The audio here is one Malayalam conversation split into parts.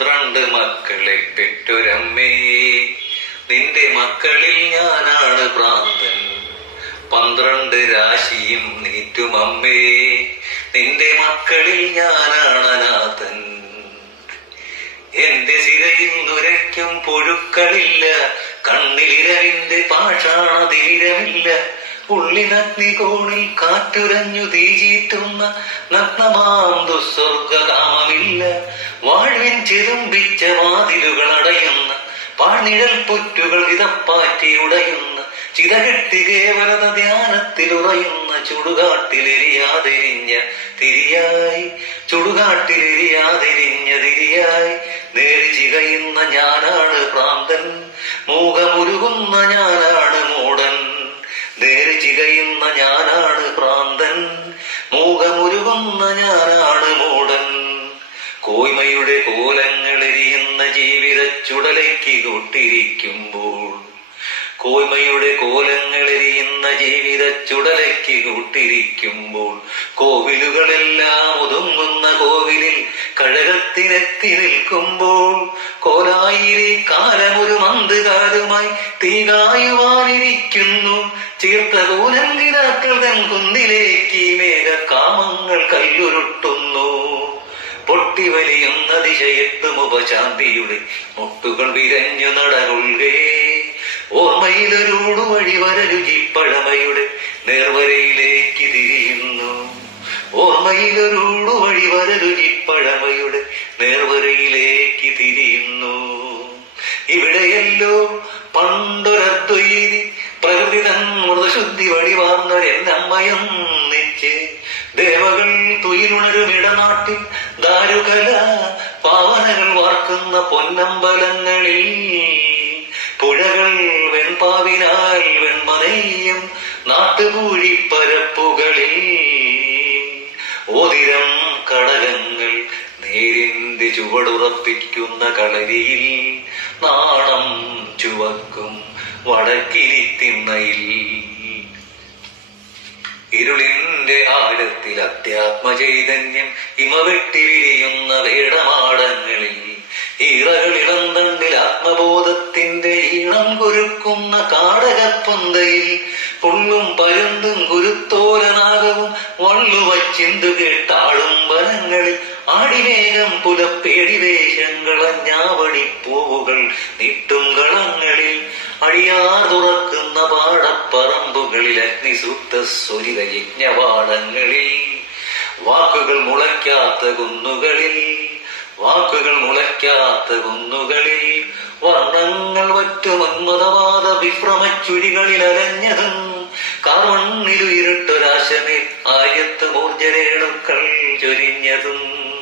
പന്ത്രണ്ട് മക്കളെ പെറ്റൊരമ്മേ നിന്റെ മക്കളിൽ ഞാനാണ് പ്രാന്തൻ പന്ത്രണ്ട് രാശിയും നീറ്റുമമ്മേ നിന്റെ മക്കളിൽ ഞാനാണ് അനാഥൻ. എന്റെ സിരയിൽ നുരയ്ക്കും പുഴുക്കളില്ല. കണ്ണിലിരവിന്റെ പാഷാണതീരമില്ല ഉള്ളിനഗ്നികോണിൽ കാറ്റുരഞ്ഞു തീചീറ്റുന്ന നഗ്നമാം ദുസ്വർഗകാമമില്ല വാഴ്വിൻ ചെതുമ്പിച്ച വാതിലുകൾ അടയുന്ന പാഴ്നിഴൽ പുറ്റുകൾ വിതപ്പാറ്റി ഉടയുന്ന ചിതകെട്ടി കേവലത ധ്യാനത്തിൽ ഉറയുന്ന ചുടുകാട്ടിലിരിയാതിരിഞ്ഞ തിരിയായി ചുടുകാട്ടിലെരിയാതിരിഞ്ഞ തിരിയായി നേടി ചികയുന്ന ഞാനാണ് ഭ്രാന്തൻ മൂകമുരുകുന്ന ഞാനാണ് മൂടൻ. നേര് ചികയുന്ന ഞാനാണ് ഭ്രാന്തൻ മൂകമുരുകുന്ന ഞാനാണ് മൂടൻ. കോയ്മയുടെ കോലങ്ങളെരിയുന്ന ജീവിത ചുടലയ്ക്ക് കൂട്ടിരിക്കുമ്പോൾ കോയ്മയുടെ കോലങ്ങളെരിയുന്ന ജീവിത ചുടലയ്ക്ക് കൂട്ടിരിക്കുമ്പോൾ കോവിലുകളെല്ലാം ഒതുങ്ങുന്ന കോവിലിൽ കഴകത്തിനെത്തി നിൽക്കുമ്പോൾ കോലായിരി കാലമൊരു മന്ദകാലുമായി തീകായുവാനിരിക്കുന്നു. ചീർത്ത കൂലങ്കിനാക്കൾ തൻ കുന്നിലേക്ക് മേഘ കാമങ്ങൾ കല്ലുരുട്ടുന്നു പൊട്ടിവലിയുന്ന ദിശയെത്തും ഉപശാന്തിയുടെ മുട്ടുകൾ വിരഞ്ഞു നടകൊള്ളുകേ. ഓർമ്മയിലൊരൂടു വഴി വരരുചി പഴമയുടെ നേർവരയിലേക്ക് തിരിയുന്നു. ഓർമ്മയിലൊരൂടു വഴി വരരുചി പഴമയുടെ നേർവരയിലേക്ക് തിരിയുന്നു. ഇവിടെയല്ലോ പണ്ടൊരദ്വൈതി പ്രകൃതി തൻ മൃതശുദ്ധി നിച്ച് ദേവകൾ തുയിലുണരും ഇടനാട്ടിൽ ദാരുകല പാവനകൾ വാർക്കുന്ന പൊന്നമ്പലങ്ങളിൽ പുഴകൾ വെൺപാവിനാൽ വെൺമനയും നാട്ടുകൂഴിപ്പരപ്പുകളിൽ ഓതിരം കടകങ്ങൾ നേരിന്റെ ചുവടുറപ്പിക്കുന്ന കളരിയിൽ നാണം ചുവക്കും വടക്കിരിത്തിണ്ണയിൽ ഇരുളിന്റെ അധ്യാത്മചൈതന്യം ഇമവെട്ടി വിരിയുന്ന വേടമാടങ്ങളിൽ ഈറകളിളം തണ്ണിൽ ആത്മബോധത്തിന്റെ ഈണം കുരുക്കുന്ന കാടകപ്പൊന്തയിൽ പുള്ളും പരുന്തും കുരുത്തോലനാഗവും വള്ളുവച്ചിന്തു കേട്ടാളും വനങ്ങളിൽ ആടിവേഗം പുലപ്പേടി വേഷങ്ങളഞ്ഞാവടി പൂവുകൾ നീട്ടും കളങ്ങളിൽ അടിയാർ തുറക്കുന്ന പാടപ്പറമ്പുകളിൽ അഗ്നിസൂക്ത സ്വരിത യജ്ഞപാടങ്ങളിൽ വാക്കുകൾ മുളയ്ക്കാത്ത കുന്നുകളിൽ വാക്കുകൾ മുളയ്ക്കാത്ത കുന്നുകളിൽ വർണങ്ങൾ വറ്റു മന്മതവാദ വിഭ്രമച്ചുഴികളിൽ അലഞ്ഞതും കാർവണ്ണിലുയിരുട്ടൊരാശമേൽ ആയത്ത് മൂർജരേണുക്കൾ ചൊരിഞ്ഞതും.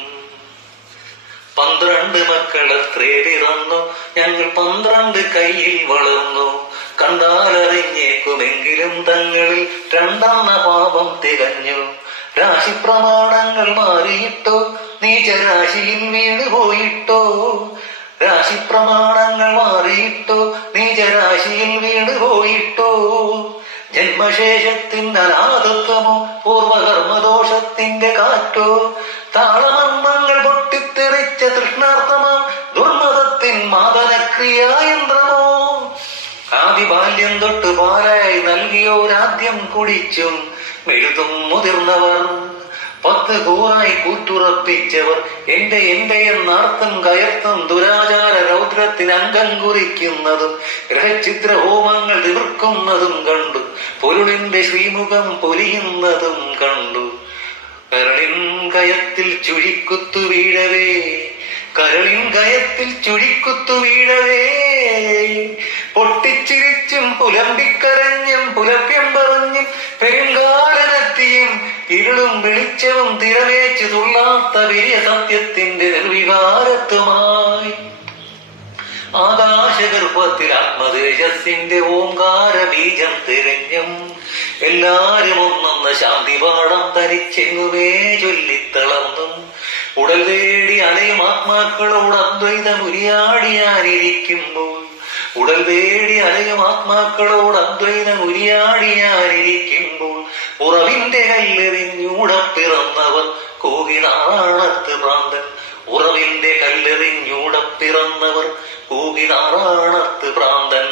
പന്ത്രണ്ട് മക്കളെത്രേ പിറന്നു ഞങ്ങൾ പന്ത്രണ്ട് കയ്യിൽ വളർന്നു. കണ്ടാലറിഞ്ഞേക്കുമെങ്കിലും തങ്ങളിൽ രണ്ടാം പാപം തികഞ്ഞു. രാശിപ്രമാണങ്ങൾ മാറിയിട്ടോ? നീചരാശിയിൽ വീണ് പോയിട്ടോ? രാശി പ്രമാണങ്ങൾ മാറിയിട്ടോ? നീചരാശിയിൽ വീണ് പോയിട്ടോ? ജന്മശേഷത്തിൻ അനാഥത്വമോ പൂർവകർമ്മദോഷത്തിന്റെ കാറ്റോ? താളമർമ്മങ്ങൾ പൊട്ടിത്തെറിച്ച തൃഷ്ണാർത്ഥമോ? ദുർമതത്തിൻ മാതനക്രിയായന്ത്രമോ ആദിബാല്യം തൊട്ട് പാലായി നൽകിയോരാദ്യം കുടിച്ചും മെഴുതും മുതിർന്നവർ പത്ത് കൂറായി കൂറ്റുറപ്പിച്ചവർ എന്റെ എന്റെ എന്നർത്ഥം കയർത്തും ദുരാചാര രൗദ്രത്തിന് അംഗം കുറിക്കുന്നതും ഗ്രഹചിത്ര ഹോമങ്ങൾ തീർക്കുന്നതും കണ്ടു പൊരുളിന്റെ ശ്രീമുഖം പൊലിയുന്നതും കണ്ടു. കരളിൻ കയത്തിൽ ചുഴിക്കുത്തു വീഴവേ കരളിൻ കയത്തിൽ ചുഴിക്കുത്തു വീഴവേ പൊട്ടിച്ചിരിച്ചും പുലമ്പിക്കരഞ്ഞും പുലപ്പ്യം പറഞ്ഞും പെരുങ്കാലനെത്തിയും ഇരുളും വെളിച്ചവും തിരവേച്ചു തുള്ളാത്ത വലിയ സത്യത്തിന്റെ നിർവികാരത്വമായി. ആകാശഗർഭത്തിൽ ആത്മദേശത്തിന്റെ ഓങ്കാര ബീജം തിരഞ്ഞും എല്ലാരും ഒന്നെന്ന ശാന്തിപാഠം തരിച്ചെങ്ങുമേ ചൊല്ലിത്തളർന്നും. ഉടൽ തേടി അലയും ആത്മാക്കളോട് അദ്വൈതം ഉരിയാടിയാനിരിക്കുമ്പോൾ ഉടൽ വേടി അലയും ആത്മാക്കളോട് അദ്വൈത ഉരിയാടിയാനിരിക്കുമ്പോൾ ഉറവിന്റെ കല്ലെറിഞ്ഞൂടപ്പിറന്നവർ പിറന്നവർ കോകിനാണത്ത് ഭ്രാന്തൻ. ഉറവിന്റെ കല്ലെറിഞ്ഞൂടപ്പിറന്നവർ പിറന്നവർ കൂകിനാറാണത്ത് പ്രാന്തൻ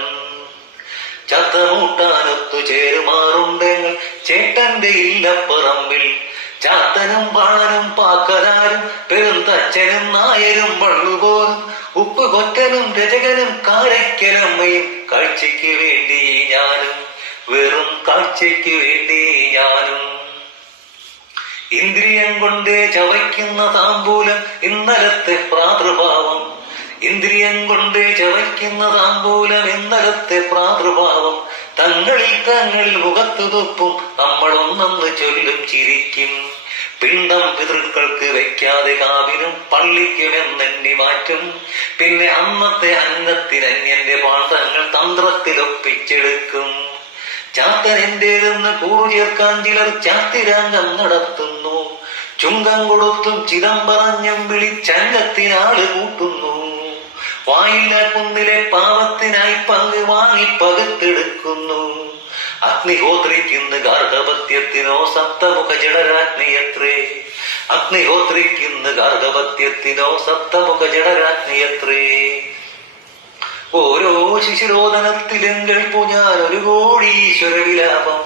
ചത്തമൂട്ടാനൊത്തു ചേരുമാറുണ്ടെങ്കിൽ ചേട്ടന്റെ ഇല്ലപ്പറമ്പിൽ ചാത്തനും പാണനും പാക്കനാരും പെരുന്തച്ഛനും നായരും വള്ളുപോലും ഉപ്പ് കൊറ്റനും രചകനും കാരയ്ക്കലമ്മയും കാഴ്ചയ്ക്ക് വേണ്ടി ഞാനും വെറും കാഴ്ചയ്ക്ക് വേണ്ടി ഞാനും. ഇന്ദ്രിയം കൊണ്ടേ ചവയ്ക്കുന്ന താമ്പൂലം ഇന്നലത്തെ പ്രാതൃഭാവം. ഇന്ദ്രിയം കൊണ്ടേ ചവയ്ക്കുന്ന താമ്പൂലം ഇന്നലത്തെ പ്രാതൃഭാവം. തങ്ങളിൽ തങ്ങളിൽ മുഖത്തു തുപ്പും നമ്മളൊന്നു ചൊല്ലും ചിരിക്കും. പിണ്ടം പിതൃക്കൾക്ക് വെക്കാതെ കാവിനും പള്ളിക്കുമെന്നെണ്ണി മാറ്റും. പിന്നെ അന്നത്തെ അന്നത്തിനന്യന്റെ പാണ്ഡങ്ങൾ തന്ത്രത്തിലൊപ്പിച്ചെടുക്കും ചാത്തൻ എന്റേതെന്ന് കൂറു ചേർക്കാൻ ചിലർ ചാത്തിരാംഗം നടത്തുന്നു. ചുങ്കം കൊടുത്തും ചിതം പറഞ്ഞും വിളിച്ചംഗത്തിനാൾ കൂട്ടുന്നു. വായില്ല കുന്നിലെ പാവത്തിനായി പങ്ക് വാങ്ങി പകുത്തെടുക്കുന്നു. അഗ്നിഹോത്രിക്കുന്ന് ഗാർഗപത്യത്തിനോ സപ്തമുഖ ജഡരാജ്ഞിയത്രേ അഗ്നിഹോത്രി കിന്ന് ഗാർഗപത്യത്തിനോ സപ്തമുഖ ജഡരാജ്ഞിയത്രേ ഓരോ ശിശിരോദനത്തിലെങ്കിൽ കേൾപ്പു ഞാൻ ഒരു കോടീശ്വര വിലാപം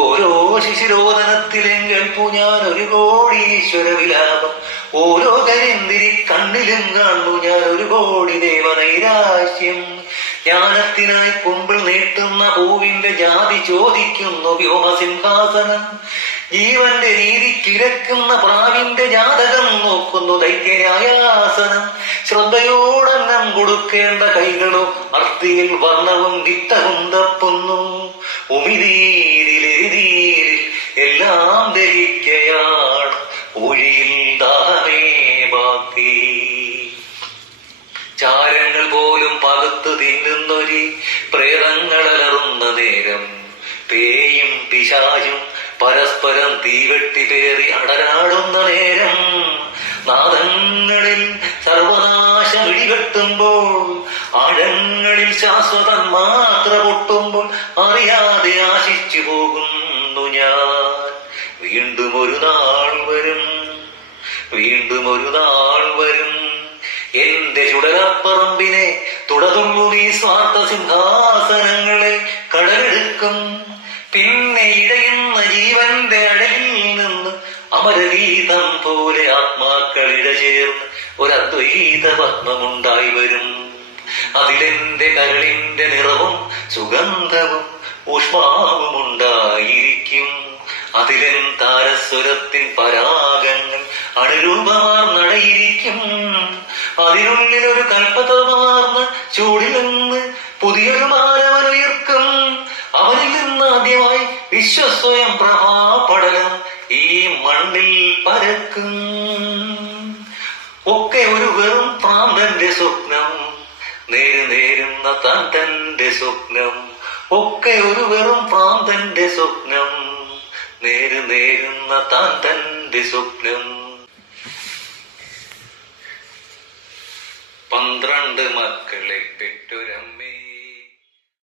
ഓരോ ശിശിരോദനത്തിലെങ്കിൽ കേൾപ്പു ഞാൻ ഒരു കോടീശ്വര വിലാപം ഓരോ കരിന്തിരി കണ്ണിലും കാണു ഞാൻ ഒരു കോടി ദേവനൈരാശ്യം. ജ്ഞാനത്തിനായി കൊമ്പിൾ നീട്ടുന്ന പൂവിന്റെ ജാതി ചോദിക്കുന്നു വ്യോമസിംഹാസനം. ജീവന്റെ രീതി കിരക്കുന്ന പ്രാവിന്റെ ജാതകം നോക്കുന്നു ദൈത്യന്യായാസനം ശ്രദ്ധയോടന്നം കൊടുക്കേണ്ട കൈകളോ അർത്തിയിൽ വർണവും വിത്തവും തപ്പുന്നു. ഉമിനീരിലെരിനീരിൽ എല്ലാം ധരിക്കയാൾ. ഒഴിയിൽ ദാഹമേ ബാക്കി. പ്രേതങ്ങളലറുന്ന നേരം പേയും പിശാചും പരസ്പരം തീവെട്ടി പേറി അടരാടുന്ന നേരം നാദങ്ങളിൽ സർവനാശം ഇടിവെട്ടുമ്പോൾ ആഴങ്ങളിൽ ശാശ്വതം മാത്ര പൊട്ടുമ്പോൾ അറിയാതെ ആശിച്ചു പോകുന്നു ഞാൻ. വീണ്ടും ഒരു നാൾ വരും. വീണ്ടും ഒരു നാൾ വരും. എന്റെ ചുടലപ്പറമ്പിനെ തുടതുള്ളു ഈ സ്വാർത്ഥ സിംഹാസനങ്ങളെ കടലെടുക്കും. പിന്നെ ഇടയുന്ന ജീവന്റെ അഴലിൽ നിന്ന് അമരഗീതം പോലെ ആത്മാക്കൾ ഒരു ഒരദ്വൈത പത്മമുണ്ടായി വരും. അതിലെന്റെ കരളിന്റെ നിറവും സുഗന്ധവും ഊഷ്മാവും ഉണ്ടായിരിക്കും. അതിലെൻ താരസ്വരത്തിൻ പരാഗങ്ങൾ അണുരൂപമാർന്നടയിരിക്കും അതിനുള്ളിൽ ഒരു കൽപ്പതമാർന്ന ചൂടിൽ നിന്ന് പുതിയൊരു മാനവനുയർക്കും അവനിൽ നിന്ന് ആദ്യമായി വിശ്വസ്വയം പ്രഭാപടലം ഈ മണ്ണിൽ പരക്കും. ഒക്കെ ഒരു വെറും പ്രാന്തന്റെ സ്വപ്നം നേര് നേരുന്ന തന്റെ സ്വപ്നം. ഒക്കെ ഒരു വെറും പ്രാന്തന്റെ സ്വപ്നം നേര് നേരുന്ന താൻ തന്റെ സ്വപ്നം. പന്ത്രണ്ട് മക്കളെ പെറ്റൊരമ്മ